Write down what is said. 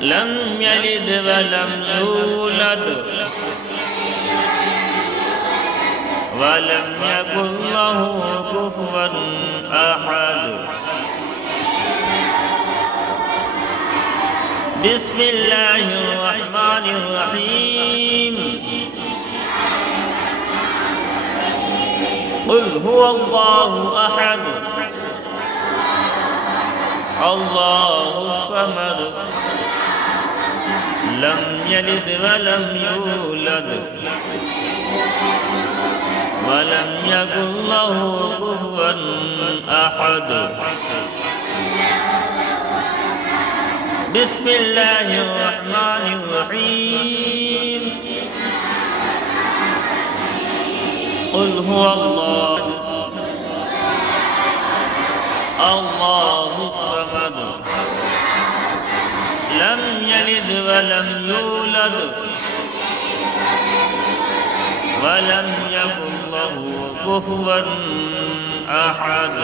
لم يلد ولم يولد ولم يكن له كفوا أحد بسم الله الرحمن الرحيم قل هو الله أحد الله الصمد لم يلد ولم يولد ولم يكن له كفوا أحد بسم الله الرحمن الرحيم قل هو الله الله الصمد لم يلد ولم يولد ولم يكن له كفوا أحد